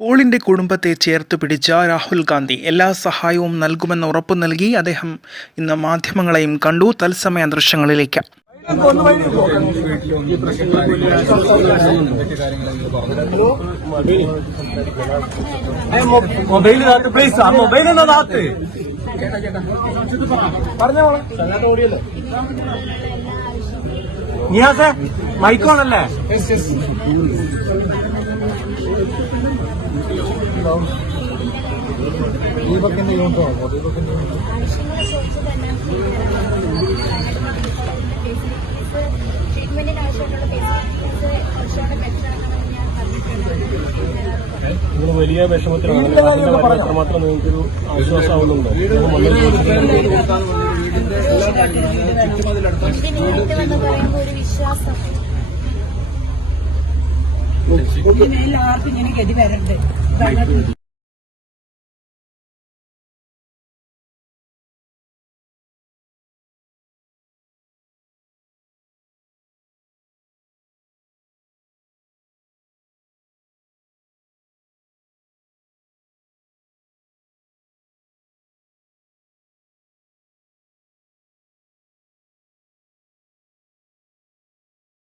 പോളിന്റെ കുടുംബത്തെ ചേർത്ത് പിടിച്ച രാഹുൽ ഗാന്ധി എല്ലാ സഹായവും നൽകുമെന്ന് ഉറപ്പു നൽകി അദ്ദേഹം ഇന്ന് മാധ്യമങ്ങളെയും കണ്ടു. തത്സമയ ദൃശ്യങ്ങളിലേക്ക്. മൊബൈൽ ദീപക്കിന്റെ നിയാസെ മൈക്കോണല്ലേ ട്രീറ്റ്മെന്റിന് ആവശ്യമായിട്ടുള്ള ഫീസ് കുറച്ചുകൂടെ ബെറ്റർ ആക്കണമെന്ന് ഞാൻ പറഞ്ഞിട്ടുണ്ട് നിങ്ങൾ വലിയ വിഷമത്തിലാണ് എത്രമാത്രം നിങ്ങൾക്കൊരു ആശ്വാസമാവുന്നുണ്ടോ വന്ന് ഒരു വിശ്വാസം. ഇനി മേലിൽ ഇങ്ങനെ ഗതി വരരുത്.